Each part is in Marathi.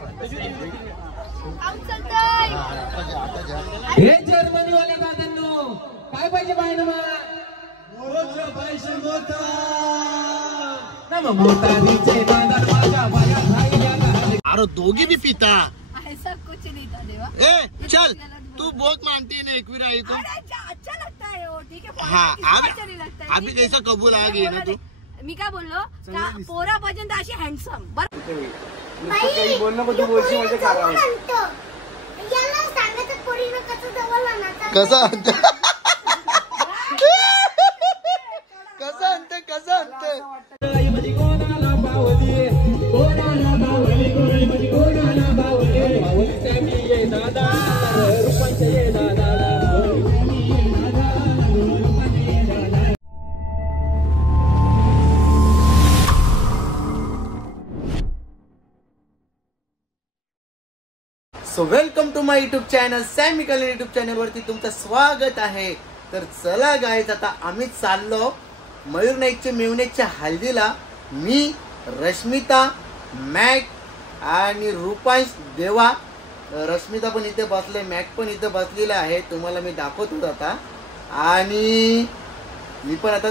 हे जर्मनी वाले दादांनो काय पाहिजे बाईनं मला पैसे मोठा अरे दोघी भी पीता ऐसा कुछ नहीं था देवा। ए चल तू बहुत मानती है ना एक भी रही तो अच्छा लगता है वो ठीक है। हाँ अच्छा नहीं लगता है अभी कैसा कबूल आ गई ना तू मी काय बोललो पोरा पर्यंत अशी हँडसम काही बोलणं पण तू बोलशी म्हणजे खराब याला सांगायचं पोरीनं कसं जवळ आणायचं कसं आणते कसं आणते so welcome to my YouTube channel Sammy Kalyan YouTube channel वरती तुमचं स्वागत आहे। तर चला गाईज आता आम्ही चाललो मयूर नाईकच्या मेवण्याच्या हल्दीला। मी रश्मिता मॅक आणि रूपांश देवा रश्मिता पण इथे बसले मॅक पण इथे बसलेला आहे तुम्हाला मी दाखवतो आता। आणि मी पण आता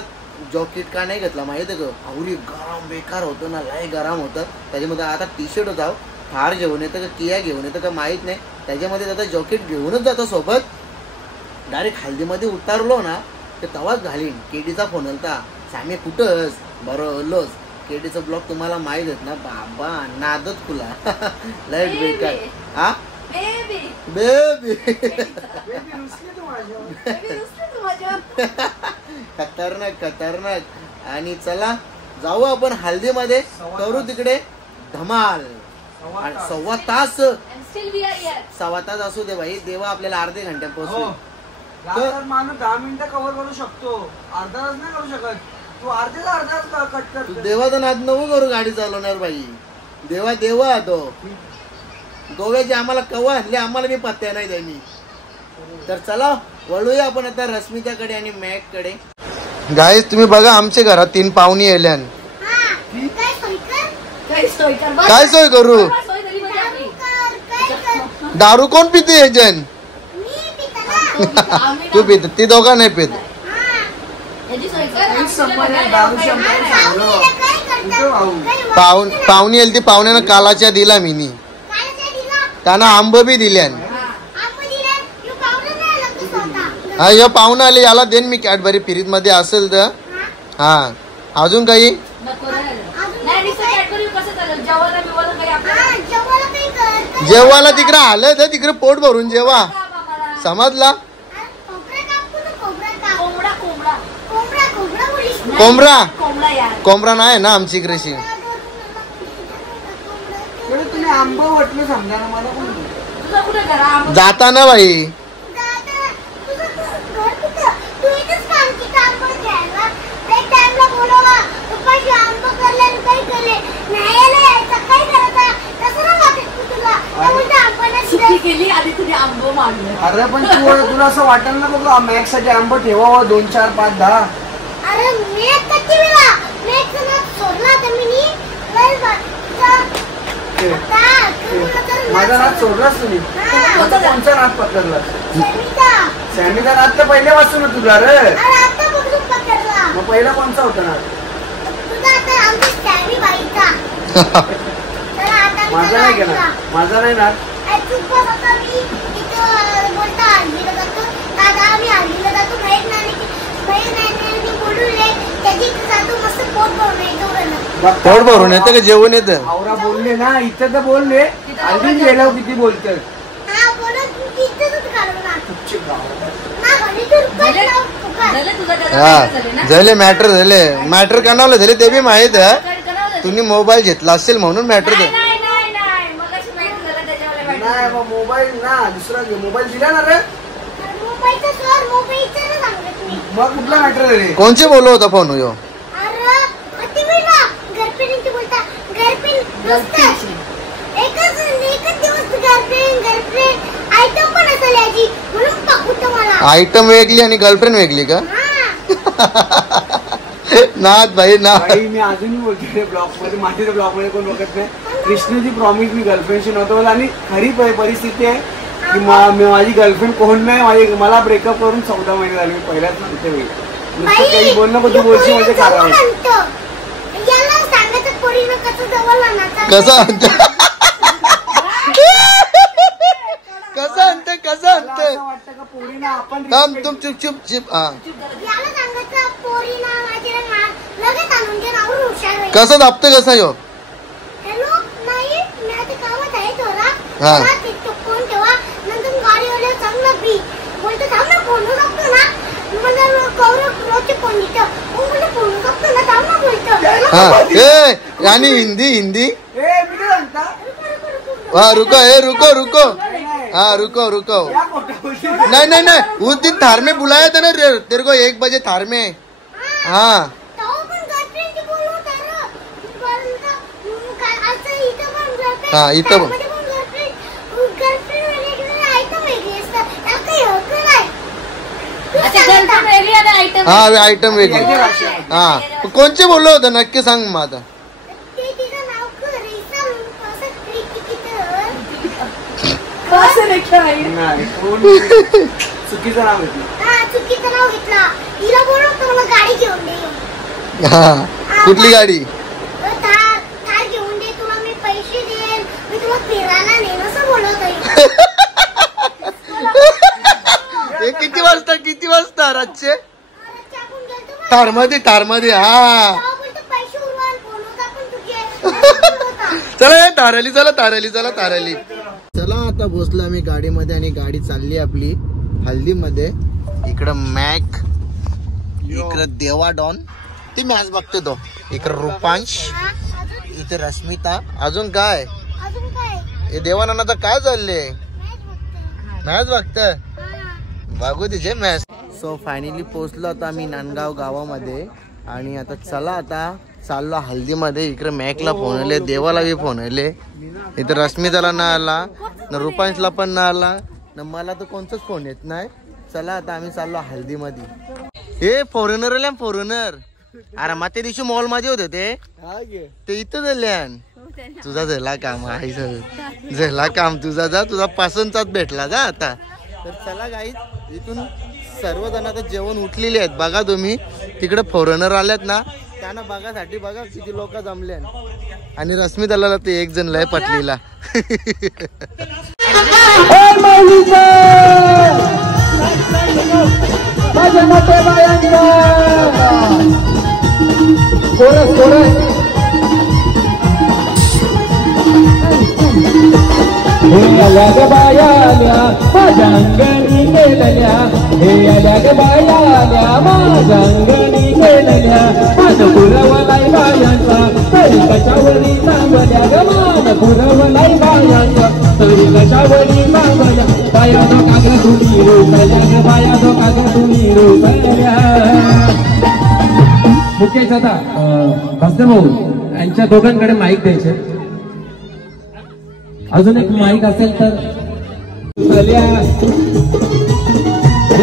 जॉकेट का नाही घेतला माहिती आहे का आवडी गरम बेकार होतो ना लय गरम होतं त्याच्यामध्ये आता टी शर्ट होता थार घेऊन येतं का किया घेऊन येतं का माहीत नाही त्याच्यामध्ये आता जॉकेट घेऊनच जातो सोबत। डायरेक्ट हल्दीमध्ये उतारलो ना तर तवाच घालीन केडीचा फोन आलता सामी कुठंच बरं ओलोच केडीचा ब्लॉग तुम्हाला माहीत आहेत ना बाबा नादत खुला लाईट बेकार हा बेबी खतरनाक आणि चला जाऊ आपण हल्दीमध्ये करू तिकडे धमाल। 1.25 तास असू दे भाई देवा आपल्याला अर्धे घंट्यात पोहोचू माणूस 10 मिनिटं कव्हर करू शकतो अर्धा तास नाही करू शकत तू अर्धा कट कर देवाचा नाद नको करू गाडी चालवणार बाई देवा तो गोव्याचे आम्हाला कवा हल्ले आम्हाला मी पत्त्या नाही त्यांनी। तर चला वळूया आपण आता रश्मिताकडे आणि मॅक कडे। गाईज तुम्ही बघा आमच्या घरात 3 पाहुणी येल्यान काय सोय करू दारू कोण पिते जन तू पित ती दोघा नाही पित पाहुणी येईल ती पाहुण्यानं कालाच्या दिला मीनी त्यांना आंब बी दिल्यान हा या पाहुणा आले याला देन मी कॅडबरी फिरीत मध्ये असेल तर हा अजून काही जेवायला तिकडे आलं तर तिकडे पोट भरून जेवा समजला कोंबडा नाही ना आमची इकडेशी आंबा वाटलं समजा मला जाता ना बाई अरे पण तुला असं वाटेल ना बघा मॅक्स साठी आंबा ठेवावं 2, 4, 5, 10 माझा नाद सोडलाच तुम्ही कोणचा नाद पकडला सॅमीचा नाद तर पहिल्या वाचतो ना तुझा रे मग पहिला कोणचा होता नाद माझा नाही केला माझा नाही नाद पोट भरून येतं का जेवण येतं आवरा बोलले ना इथं तर बोलले अगदी गेल्यावर किती बोलतात हा झाले मॅटर कणावलं झाले ते बी माहित आहे तुम्ही मोबाईल घेतला असेल म्हणून मॅटर मोबाईल ना दुसरा मोबाईल दिला ना रे मग कुठला मॅटर रे कोणचे बोललो होता फोन यो आयटम वेगळी आणि गर्लफ्रेंड वेगळी का नाद भाई ना मी अजूनही बोलतोय ब्लॉग मध्ये माझ्या ब्लॉग मध्ये कोण बघत नाही कृष्णची प्रॉमिस मी गर्लफ्रेंडशी नव्हतं बोला आणि खरी परिस्थिती आहे की माझी गर्लफ्रेंड कोण नाही. मला ब्रेकअप करून 14 महिने झाले. मी पहिल्याच नव्हते वेळी नुसतं काही बोल नको तू बोलशी म्हणजे कारण कसं आणते कसं आणते वाटतं का पोरीना आपण थांब तुम चुप चुप चुप. हा कसं दाबतं कसं यो हा हा ए आणि हिंदी हाँ रुको हाँ रुको नहीं उस दिन थार में बुलाया था ना तेरे को 1 बजे थार में. हाँ हाँ इथं हाँ आयटम वेगळी. हा कोणचे बोललो होतं नक्की सांग मग आता. चुकीचं नाव घेतलं. हा कुठली गाडी हे किती वाजता रातचे थार मध्ये हा चला ताराली चला आता बसलो आम्ही गाडीमध्ये आणि गाडी चालली आपली हल्दीमध्ये. इकडं मॅक इकडं देवा डॉन ती मॅच बघतो तो इकडं रुपांश इथे रश्मिता. अजून काय हे देवानंद काय चालले मॅच बघत बघू तिचे मॅच. सो फायनली पोहोचलो आता आम्ही नांदगाव गावामध्ये आणि आता चला आता चाललो हल्दीमध्ये. इकडे मॅकला फोन आले देवाला बी फोन आले. इथे रश्मिताला ना आला ना रुपांशला पण ना आला ना मला तर कोणताच फोन येत नाही. चला आता आम्ही चाललो हल्दीमध्ये. हे फॉरेनर आले फॉरेनर अरे मग त्या दिवशी मॉल मध्ये होते ते इथं झाल्यान तुझा झाला काम आई झाला काम तुझा जा तुझा पसंतचाच भेटला जा आता. तर चला गाईज इथून सर्वजण आता जेवण उठलेले आहेत. बघा तुम्ही तिकडे फॉरेनर आल्यात ना त्यांना बघासाठी बघा किती लोक जमले आणि रश्मिताला ते एक जण लय पटलीला. हे आल्या ग बाया आल्या माझ्या अंगणी गेलेल्या. हे आल्या ग बाया आल्या माझ्या अंगणी गेलेल्या. मान पुरवलाय बायांचा तरी कशावरी सांगल्या ग. मान पुरवलाय बायांचा तरी कशावरी सांगल्या. बाया तो कागद तुम्ही रोकल्या ग बाया तो कागद तुम्ही रोकल्या. मुकेश आता भाऊ यांच्या दोघांकडे माईक द्यायचे. अजून एक माईक असेल तर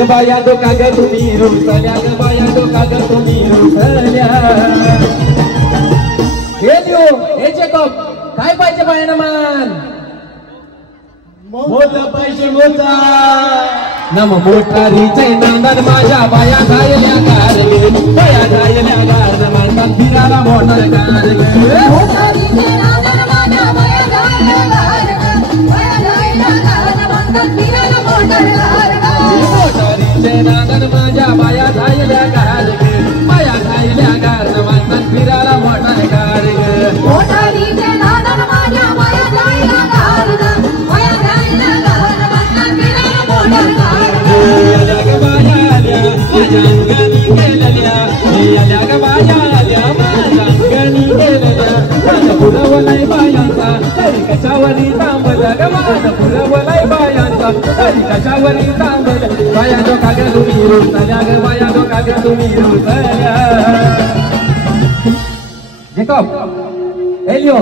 बाया दो कागद तुम्ही रुसल्या ग बाया दो कागद तुम्ही रुसल्या. हे लिओ हे चेकअप काय पाहिजे बायना मान मोठा पाहिजे मोठा नम मोटारीचे नांदन माझ्या बाया जायल्या कारले. बाया जायल्या गार मानतात फिरायला मोटर कारले. मोटारीचे नांदन माझ्या बाया जायल्या गार बाया जायल्या गार मानतात फिरायला मोटर कारले. मोटारीचे नांदन माझ्या बाया जायल्या गार बाया जायल्या गार मानतात फिरायला मोटर कारले. आल्या ग बाया आल्या माझ्या अंगणी गेलेल्या. आल्या ग बाया आल्या माझ्या अंगणी गेलेल्या. माझं पुरवलाय बायांचा तरी कशावरी थांबल्या ग. माझं पुरवलाय बायांचा तरी कशावरी थांबल्या. बाया जो कागद तुम्ही रुसल्या ग बाया जो कागद तुम्ही रुसल्या. जेकॉब एलिओ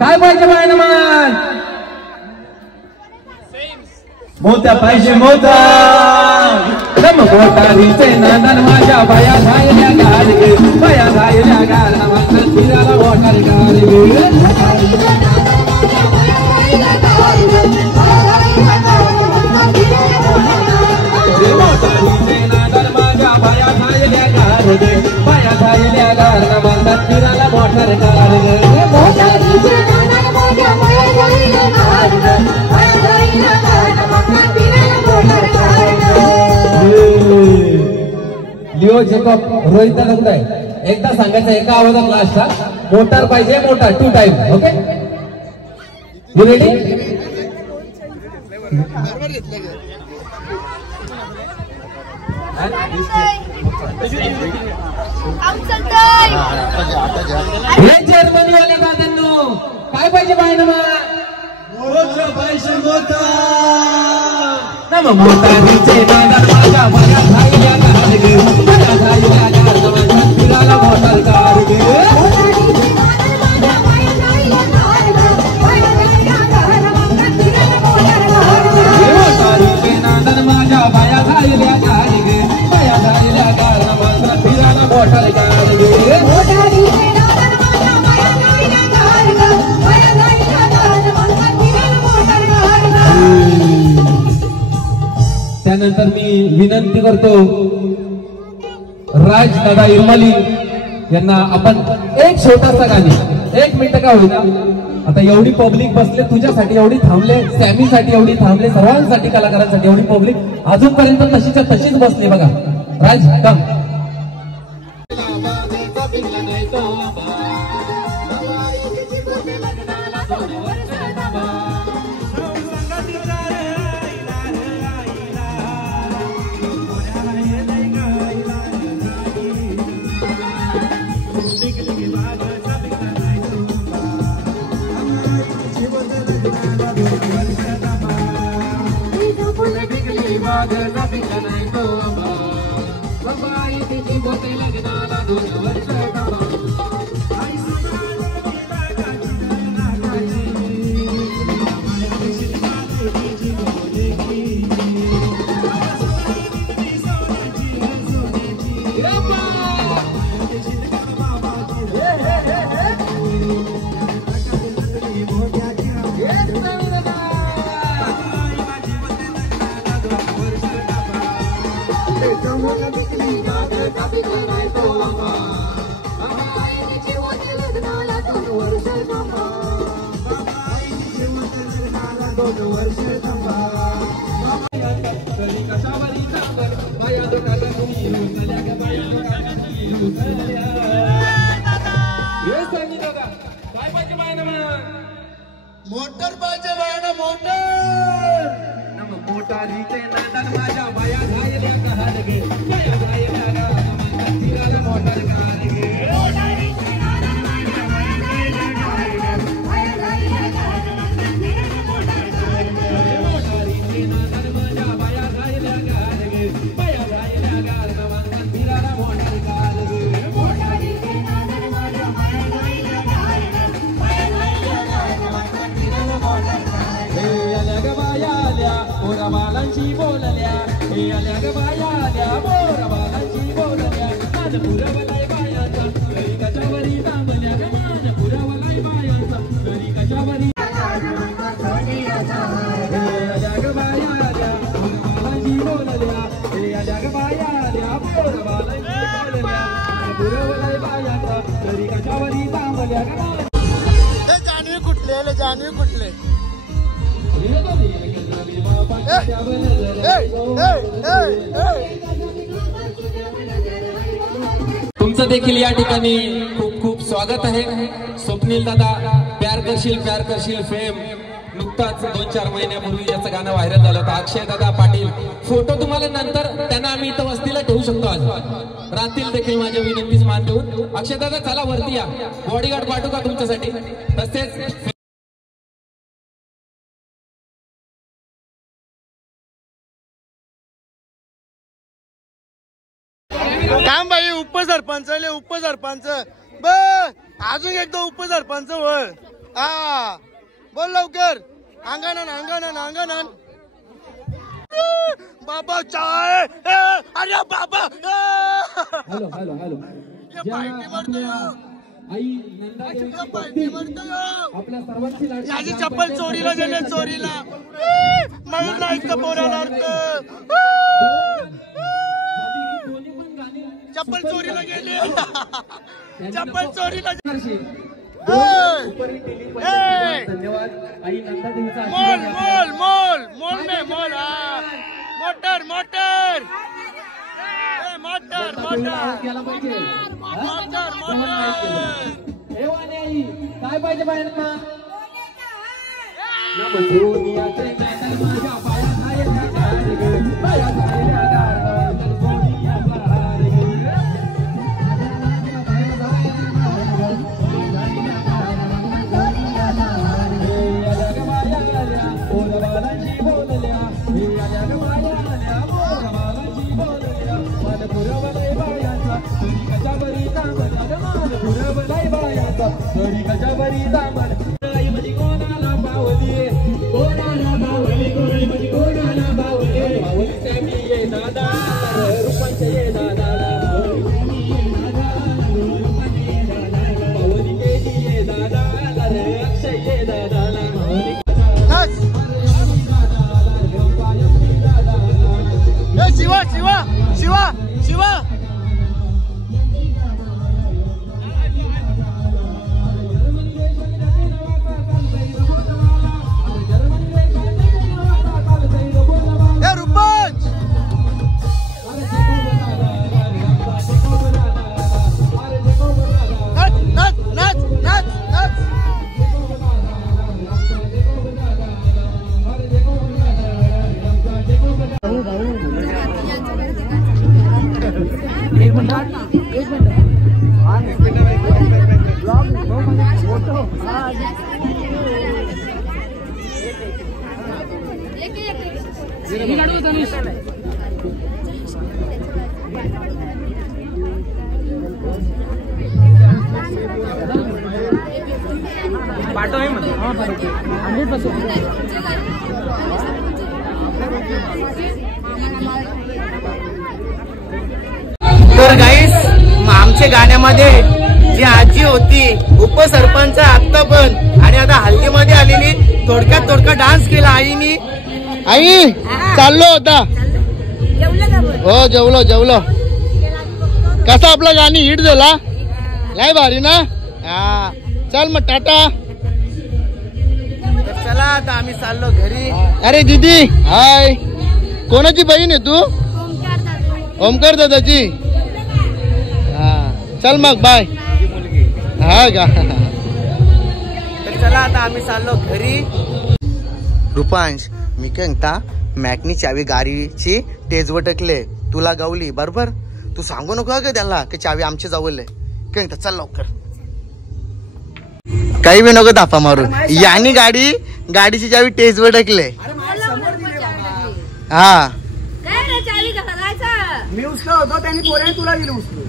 काय पाहिजे बायना मान मोठा पाहिजे मोठा नम मोटारीचे नांदन माझ्या बाया जायल्या गार गे. बाया जायल्या गार मानतात फिरायला मोटर कार गे. गारणं म्हणतात फिरायला मोटार कार ग मोटारीच्या नादात माझ्या माया जाईला कार ग माया जाईला कार म्हणतात फिरायला मोटार कार ग लिओ जेकॉब रोहित दादा आहे एकदा सांगायचं एका आवाजात लास्टला मोटार पाहिजे motor 2 time okay you ready हे जर्मनीवाले दादांनो काय पाहिजे बायनं मोटर पाहिजे मोटारीचे नादात माझ्या बऱ्या झाईल्या कार ग बऱ्या झाईल्या कार म्हणतात फिरायला मोटार कार ग मोटारीच्या नादात माझ्या माया जाईला कार ग माया जाईला कार म्हणतात फिरायला मोटार कार ग मोटारीचे नादात माझ्या बाया झाईल्या कार ग बाया झाईल्या कार म्हणतात फिरायला मोटार कार ग मोटारीच्या नादात माझ्या माया जाईला कार ग माया जाईला कार म्हणतात फिरायला मोटार कार ग त्यानंतर मी विनंती करतो राज दादा इरमाली यांना आपण एक छोटासा गाणे 1 मिनिट का होईना आता एवढी पब्लिक बसले तुझ्यासाठी एवढी थांबले सॅमीसाठी एवढी थांबले सर्वांसाठी कलाकारांसाठी एवढी पब्लिक अजूनपर्यंत तशीच्या तशीच बसली बघा राज कम मोटर पाहिजे बायना मोटर मोटारीचे नादात माझ्या बाया झाईल्या कार गे बाया झाईल्या कार म्हणतात फिरायला मोटार कार गे मोटारीच्या नादात माझ्या माया जाईला कार ग माया जाईला कार म्हणतात फिरायला मोटार कार ग मोटारीचे नादात माझ्या बाया झाईल्या कार गे बाया झाईल्या कार म्हणतात फिरायला मोटार कार गे मोटारीच्या नादात माझ्या माया जाईला कार ग माया जाईला कार म्हणतात फिरायला मोटार कार ग हे आल्या ग बाया आल्या पोराबालांची बोलल्या हे आल्या ग बाया आल्या पोराबालांची बोलल्या माझ पुरवलाय बायांचा घरी कशावरी थांबल्या ग माझ पुरवलाय बायांचा घरी कशावरी हे आल्या ग बाया आल्या पोराबालांची बोलल्या हे आल्या ग बाया आल्या पोराबालांची बोलल्या माझ पुरवलाय बायांचा घरी कशावरी थांबल्या ग माझ जानवी कुठले जानवी कुठले तुमचं देखील या ठिकाणी खूप खूप स्वागत आहे स्वप्नील दादा प्यार करशील फेम नुकताच 2-4 महिन्यापूर्वी याचं गाणं व्हायरल झालं होतं अक्षय दादा पाटील फोटो तुम्हाला नंतर त्यांना आम्ही इथं वस्तीला ठेवू शकतो आज राहतील देखील माझ्या विनंतीच मान देऊन अक्षय दादा चला वरती या बॉडीगार्ड पाठवू का तुमच्यासाठी तसेच काम बाई उपसरपंच ब अजून एकदा उपसरपंच वळ हा बोल लवकर अंगण बाबा चाय अरे बाबा हॅलो पार्टी मारतोय आई आपल्या सर्वांची याची चप्पल चोरीला गेले चोरीला मयूर नाईकचं पोराला चप्पल चोरीला गेली. चप्पल चोरीला. धन्यवाद. आणि नंदा देवीचा मोल मोल मोल मोल में मोल. मोटर मोटर मोटर मोटर गेला पाहिजे. Motor motor. काय पाहिजे बाहेरना सोनियाचे नाता माझ्या पायात आहे हार ग. पायात आहे हार ग. सोनियाचा हार ग. पोरबालांची बोलल्या आल्या ग बाया आल्या. पोरबालांची बोलल्या मन पुरवलंय बायाचा तरी कशा बरी दामन. मन पुरवलंय बायाचा तरी कशा बरी दामन. म्हणजे कोणाला बावली कोणाला बावली कोणी म्हणजे कोणाला बावली. बावलीसाठी ये दादा रुपांचे ये दादा. बावली केली ये दादा अक्षय ये दादा. शिवा शिवा शिवा शिवा. तर गाईस आमच्या गाण्यामध्ये जी आजी होती उपसरपंच आता पण आणि आता हल्दीमध्ये आलेली थोडक्यात डान्स केला आईनी. आई चाललो होता. हो जेवलो. कसा आपला गाणी हिट झाला लय भारी ना. हा चल मग टाटा. चला आता आम्ही चाललो घरी. अरे दीदी हाय. कोणाची बहीण आहे तू. ओमकार दादाची. हा चल मग बाय. हा का. तर चला आता आम्ही चाललो घरी. रुपांश मी काय म्हणता मॅकनी चावी गाडीची तेजवर टकले तुला गावली बरोबर. तू सांगू नको का त्याला की चावी आमची जावले काय म्हणता. चल लवकर. काही बी नको धापा मारू. यानी गाडीची चावी टेजवर टकले. हा मी उचलो होतो त्यांनी पोऱ्याने तुला दिलं उचलून.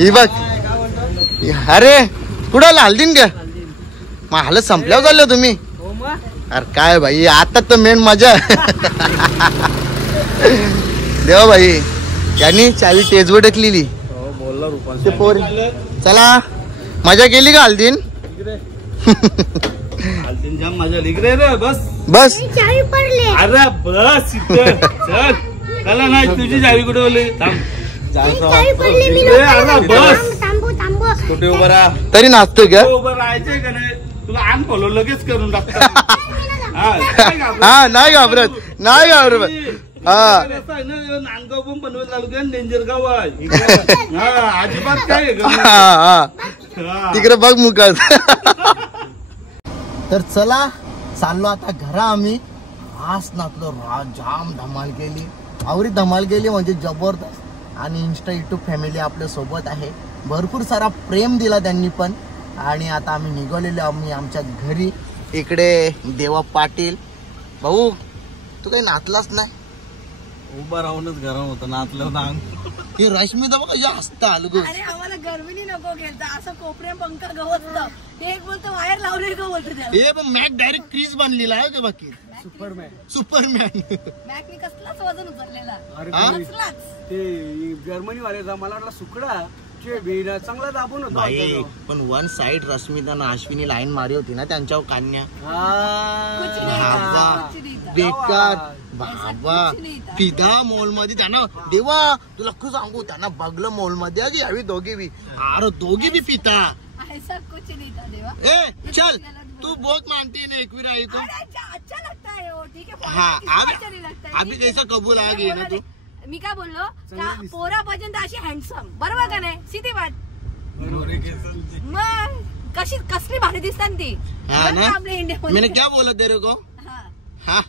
ही बघ. अरे कुठं हलदीन का मग हालत संपल्यावर चाललो तुम्ही. अरे काय भाई आता तर मेन मजा. देवा भाई यांनी चावी टेजवर ढकलेली. ते पोर चला मजा केली का हल्दीन. जाम मजा लिखरे रे. बस बस चावी पडले. अरे बस इथं चल. चला नाही तुझी चावी कुठे बोलली. चावी पडली. मी बस थांबू. कुठे उभं राहा. तरी नाचतोय का. उभं राहायचंय का नाही तुला अंग फॉलो लगेच करून टाकतो. हा नाही घाबरत हा नांदगाव पण बनवत लागलो डेंजर गाव आहे. अजिबात काय तिकडे बघ मुकात. तर चला चाललो आता घरा आम्ही. आज नाचलो जाम धमाल केली. आवरी धमाल केली म्हणजे जबरदस्त. आणि इंस्टा युट्यूब फॅमिली आपल्या सोबत आहे. भरपूर सारा प्रेम दिला त्यांनी पण. आणि आता आम्ही निघालेलो आम्ही आमच्या घरी. इकडे देवा पाटील भाऊ तू काही नाचलाच नाही. उभा राहूनच गरम होतं नाचलं ना. ही रश्मी तर बघा जास्त अलगू. अरे आम्हाला गर्मीनी नको गेलता असं कोपऱ्या पंखा गवत. एक बोलतो वायर लावले का बोलतो त्याला. हे पण मॅक डायरेक्ट क्रीज बनलेला आहे का बाकी. सुपरमॅन मॅकनी कसलाच वजन उचललेला. अरे ते जर्मनी वाल्याचा मला वाटला सुकडा चांगला दाबून होता. पण one side Rashmita Ashwini line मारी होती ना त्यांच्यावर कान्या. बेकार बाबा पिता मॉल मध्ये त्यांना देवा तुला खूप सांगू त्यांना बघलं मॉल मध्ये की यावी दोघी बी अरे दोघी बी पिता ऐसा कुछ नहीं था देवा. ए चल तू बहुत मानती है ना एकवीर आई को. अरे अच्छा लगता है वो, ठीक है. हाँ अच्छा नहीं लगता है. अभी कैसा कबूल आ गई ना तू. मी काय बोललो का पोरापर्यंत अशी हँडसम बरोबर का नाही सिधी बात. मग कसली भारी दिसतात ती आपल्या इंडियामध्ये. मैंने क्या बोला तेरे को. हाँ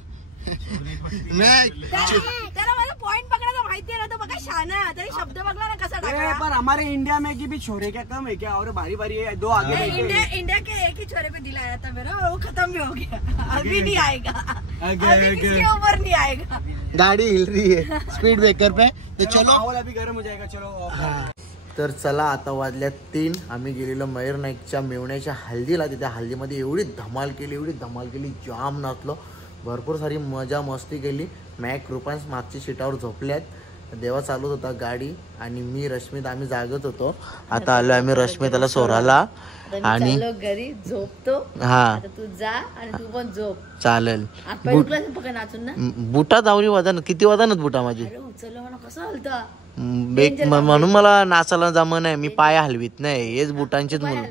त्याला माझा पॉइंट पकडायचा माहिती आहे ना. तो बघा शाना तरी शब्द बघला ना कसा टाकला. पर हमारे इंडिया में की भी छोरे क्या कम है क्या और भारी भारी है दो आगे इंडिया के एक ही छोरे पे दिलाया था मेरा और वो खत्म भी हो गया. अभी नहीं आएगा. अभी किसके ऊपर नहीं आएगा. गाडी हिल रही है स्पीड ब्रेकर पे. तो चलो अभी गर्म हो जाएगा. चलो तर चला आता वाजल्या 3. आम्ही गेलेलो मयूर नाईकच्या मेवण्याच्या हल्दीला. तिथे हल्दीमध्ये एवढी धमाल केली जाम नाचलो. भरपूर सारी मजा मस्ती केली. मॅक रुपांस मागच्या सीटावर झोपल्यात. देवा चालत होता गाडी आणि मी रश्मित आम्ही जागत होतो. आता आलो आम्ही रश्मिताला सोराला आणि घरी झोपतो. हा तू जा आणि तू पण झोप. चालेल. नाचून ना बुटा जाऊन वजन किती वजनच बुटा माझी उचललं मला कसं हलता. म्हणून मला नाचायला जमत नाही. मी पाय हलवीत नाही. हेच बुटांचेच मुलं.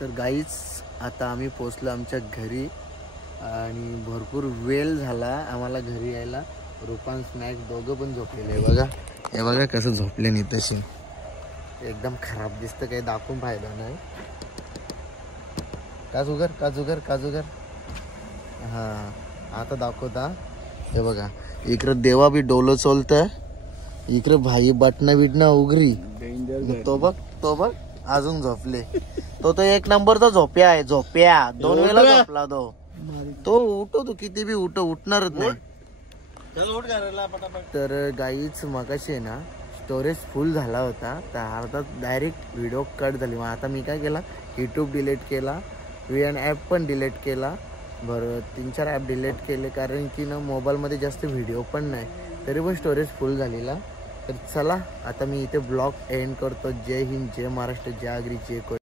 तर गाईच आता आम्ही पोचलो आमच्या घरी आणि भरपूर वेळ झाला आम्हाला घरी यायला. रुपान स्नॅक दोघं पण झोपलेले आहे बघा. हे बघा कसं झोपले नाही तसे. एकदम खराब दिसतं. काही दाखवून फायदा नाही. काजूगर हा आता दाखवता. हे बघा इकडं देवा बी डोलं चोलतंय. इकडे भाई बटणं उघरी. तो बघ अजून झोपले. तो एक नंबरचा झोप्या आहे. 2 वेळा झोपला तो उठो. तू किती बी उठणारच नाही. तर गाईच मगाशी आहे ना स्टोरेज फुल झाला होता. तर अर्धा डायरेक्ट व्हिडिओ कट झाली. मग आता मी काय केला यूट्यूब डिलीट केला. VN ॲप पण डिलीट केला. बरं 3-4 ॲप डिलीट केले कारण की ना मोबाईलमध्ये जास्त व्हिडिओ पण नाही. तरी पण स्टोरेज फुल झालेला. तर चला आता मी इथे ब्लॉग एंड करतो. जय हिंद, जय महाराष्ट्र, जय आगरी, जय कोकण.